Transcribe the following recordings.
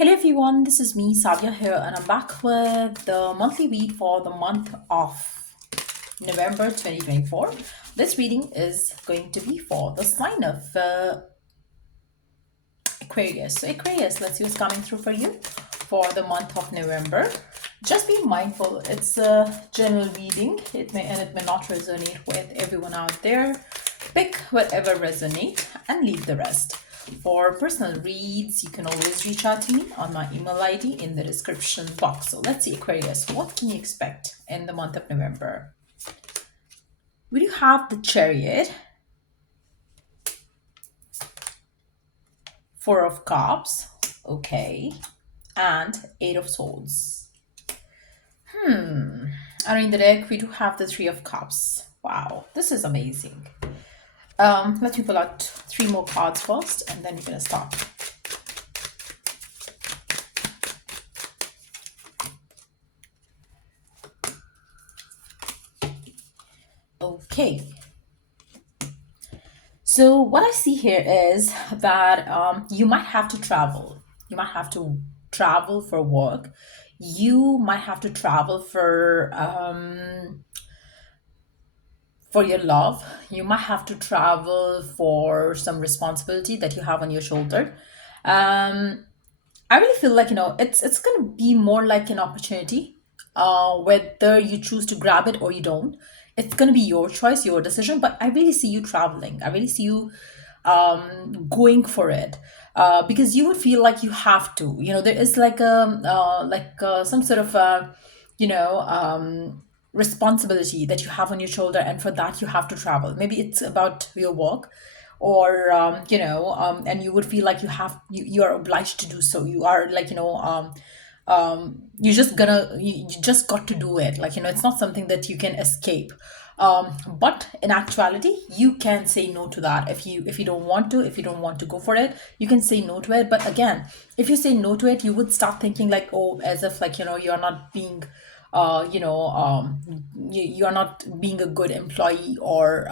Hello everyone, this is me, Sadia here, and I'm back with the monthly read for the month of November 2024. This reading is going to be for the sign of Aquarius. So, Aquarius, let's see what's coming through for you for the month of November. Just be mindful, it's a general reading. It may not resonate with everyone out there. Pick whatever resonates and leave the rest. For personal reads, you can always reach out to me on my email ID in the description box. So let's see, Aquarius, what can you expect in the month of November? We do have the Chariot, Four of Cups, okay, and Eight of Swords. And in the deck, we do have the Three of Cups. Wow, this is amazing. Let me pull out three more cards first, and then we're gonna start. Okay. So what I see here is that you might have to travel. You might have to travel for work. You might have to travel for your love. You might have to travel for some responsibility that you have on your shoulder. Um, I really feel like it's gonna be more like an opportunity, whether you choose to grab it or you don't. It's gonna be your choice, your decision. But I really see you traveling. I really see you going for it, because you would feel like you have to. There is some sort of you know responsibility that you have on your shoulder, and for that you have to travel. Maybe it's about your work, or and you would feel like you are obliged to do so. You are like you just got to do it. It's not something that you can escape. But in actuality, you can say no to that. If you don't want to, if you don't want to go for it, you can say no to it. But again, if you say no to it, you would start thinking like, oh, as if like you're not being you are not being a good employee, or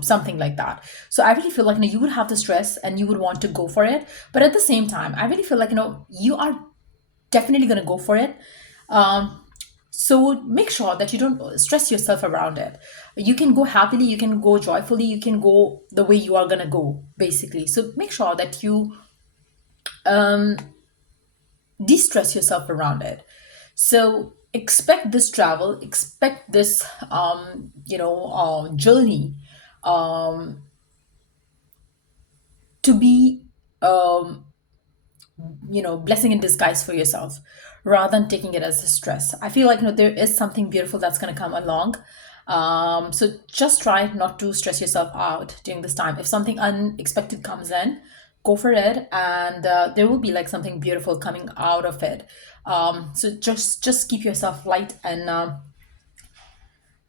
something like that. So I really feel like you would have the stress and you would want to go for it. But at the same time, I really feel like you are definitely going to go for it. So make sure that you don't stress yourself around it. You can go happily, you can go joyfully, you can go the way you are going to go, basically. So make sure that you de-stress yourself around it. So expect this travel, expect this journey to be blessing in disguise for yourself, rather than taking it as a stress. I feel like there is something beautiful that's going to come along. So just try not to stress yourself out during this time. If something unexpected comes in, go for it, and there will be like something beautiful coming out of it. So just keep yourself light, and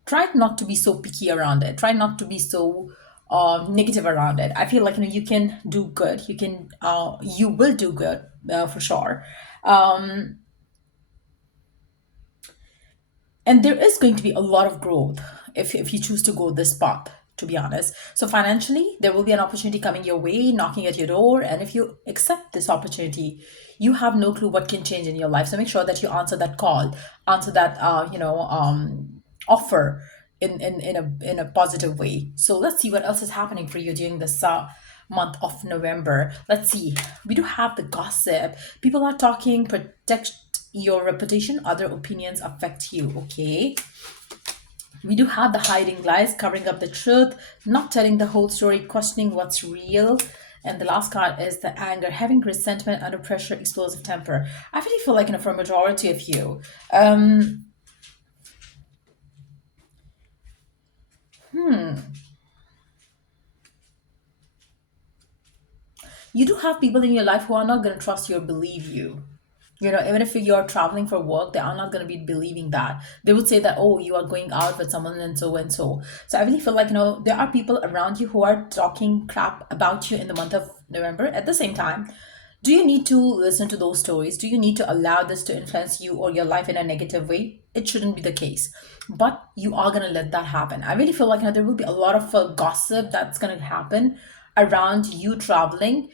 try not to be so picky around it. Try not to be so negative around it. I feel like you can do good. You will do good, for sure. Um, and there is going to be a lot of growth if you choose to go this path, to be honest. So financially, there will be an opportunity coming your way, knocking at your door, and if you accept this opportunity, you have no clue what can change in your life. So make sure that you answer that call, answer that offer in a positive way. So let's see what else is happening for you during this month of November. Let's see. We do have the gossip. People are talking. Protect your reputation. Other opinions affect you. Okay. We do have the hiding lies, covering up the truth, not telling the whole story, questioning what's real. And the last card is the anger, having resentment, under pressure, explosive temper. I really feel like, for a majority of you, you do have people in your life who are not going to trust you or believe you. Even if you're traveling for work, they are not going to be believing that. They would say that, oh, you are going out with someone and so and so. So I really feel like, there are people around you who are talking crap about you in the month of November. At the same time, do you need to listen to those stories? Do you need to allow this to influence you or your life in a negative way? It shouldn't be the case. But you are going to let that happen. I really feel like there will be a lot of gossip that's going to happen around you traveling.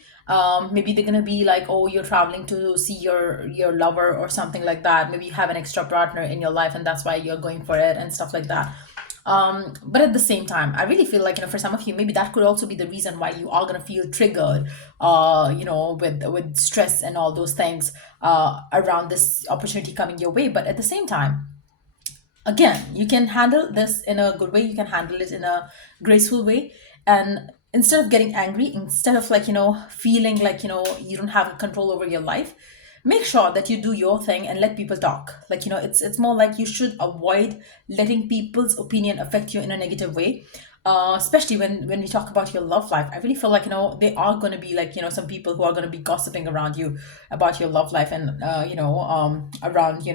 Maybe they're gonna be like, oh, you're traveling to see your lover or something like that. Maybe you have an extra partner in your life and that's why you're going for it and stuff like that. But at the same time, I really feel like, for some of you, maybe that could also be the reason why you are gonna feel triggered, with stress and all those things, around this opportunity coming your way. But at the same time, again, you can handle this in a good way, you can handle it in a graceful way. And instead of getting angry, instead of like, feeling like, you don't have control over your life, make sure that you do your thing and let people talk. Like, it's more like you should avoid letting people's opinion affect you in a negative way. Especially when we talk about your love life, I really feel like, there are going to be like, some people who are going to be gossiping around you about your love life. And around,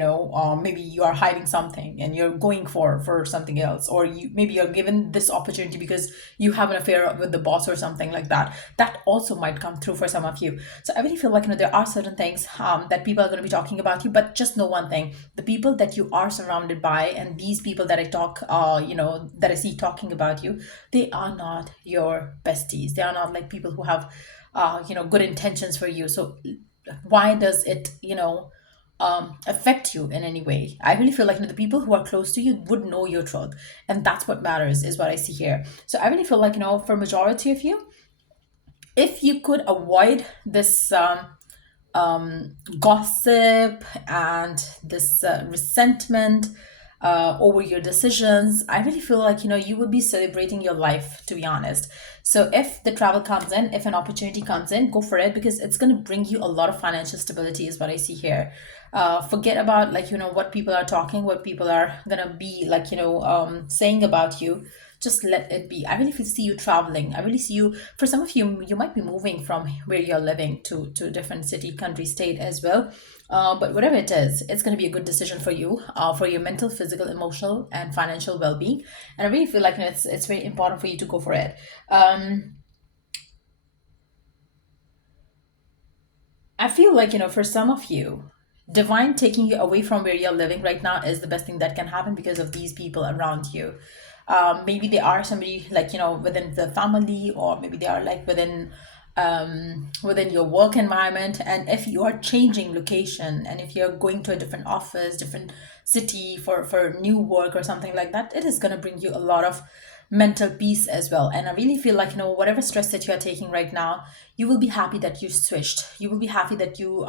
maybe you are hiding something and you're going for something else, or you maybe you're given this opportunity because you have an affair with the boss or something like that. That also might come through for some of you. So I really feel like, there are certain things, that people are going to be talking about you. But just know one thing: the people that you are surrounded by, and these people that I talk that I see talking about you, they are not your besties. They are not like people who have good intentions for you. So why does it affect you in any way? I really feel like, the people who are close to you would know your truth, and that's what matters, is what I see here. So I really feel like, for majority of you, if you could avoid this gossip and this resentment over your decisions, I really feel like, you would be celebrating your life, to be honest. So if the travel comes in, if an opportunity comes in, go for it, because it's going to bring you a lot of financial stability, is what I see here. Forget about like, what people are talking, what people are gonna be like, saying about you. Just let it be. I really see you traveling. I really see you. For some of you, you might be moving from where you're living to a different city, country, state as well. But whatever it is, it's going to be a good decision for you, for your mental, physical, emotional, and financial well-being. And I really feel like, it's very important for you to go for it. I feel like, for some of you, divine taking you away from where you're living right now is the best thing that can happen because of these people around you. Maybe they are somebody like, within the family, or maybe they are like within your work environment. And if you are changing location, and if you're going to a different office, different city for new work or something like that, it is going to bring you a lot of mental peace as well. And I really feel like, whatever stress that you are taking right now, you will be happy that you switched, you will be happy that you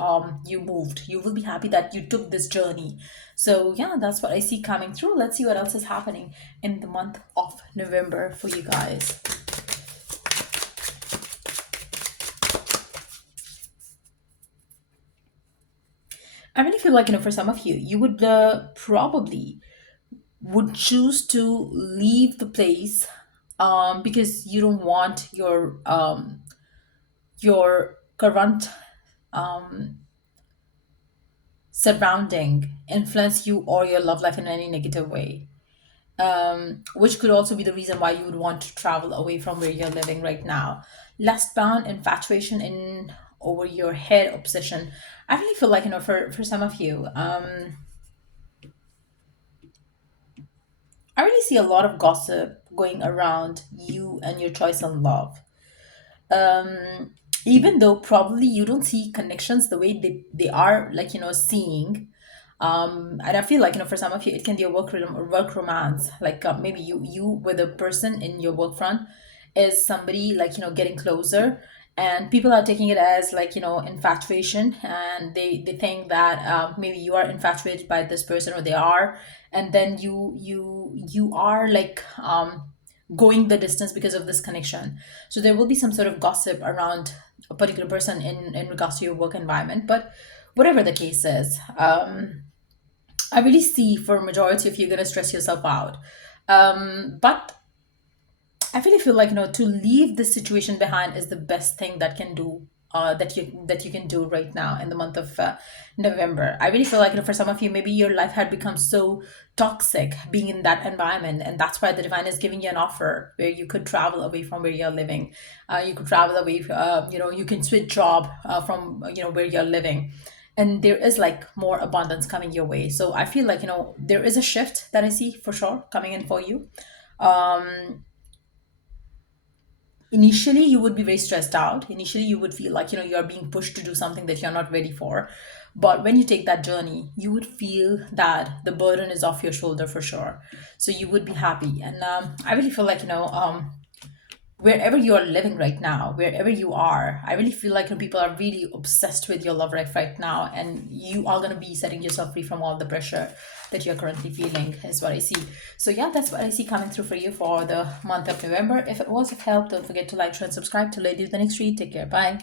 moved, you will be happy that you took this journey. So yeah, that's what I see coming through. Let's see what else is happening in the month of November for you guys. I really feel like, for some of you, you would probably would choose to leave the place, because you don't want your current surrounding influence you or your love life in any negative way. Which could also be the reason why you would want to travel away from where you're living right now. Lust bound, infatuation, in over your head, obsession. I really feel like, for some of you, I really see a lot of gossip going around you and your choice in love. Even though probably you don't see connections the way they are like, seeing. And I feel like, for some of you, it can be a work romance. Like, maybe you with a person in your work front is somebody like, getting closer, and people are taking it as like, infatuation, and they think that maybe you are infatuated by this person, or they are. And then you are like, going the distance because of this connection. So there will be some sort of gossip around a particular person in regards to your work environment. But whatever the case is, I really see for a majority of you, you're gonna stress yourself out. But I really feel like, to leave this situation behind is the best thing that can do. That you can do right now in the month of November. I really feel like, for some of you, maybe your life had become so toxic being in that environment, and that's why the divine is giving you an offer where you could travel away from where you're living. You could travel away. You can switch job from where you're living, and there is like more abundance coming your way. So I feel like, there is a shift that I see for sure coming in for you. initially you would be very stressed out. Initially you would feel like, you're being pushed to do something that you're not ready for. But when you take that journey, you would feel that the burden is off your shoulder for sure. So you would be happy. And I really feel like, wherever you are living right now, wherever you are, I really feel like, people are really obsessed with your love life right now, and you are going to be setting yourself free from all the pressure that you're currently feeling, is what I see. So yeah, that's what I see coming through for you for the month of November. If it was of help, don't forget to like, share, and subscribe. Till I do the next read, take care. Bye.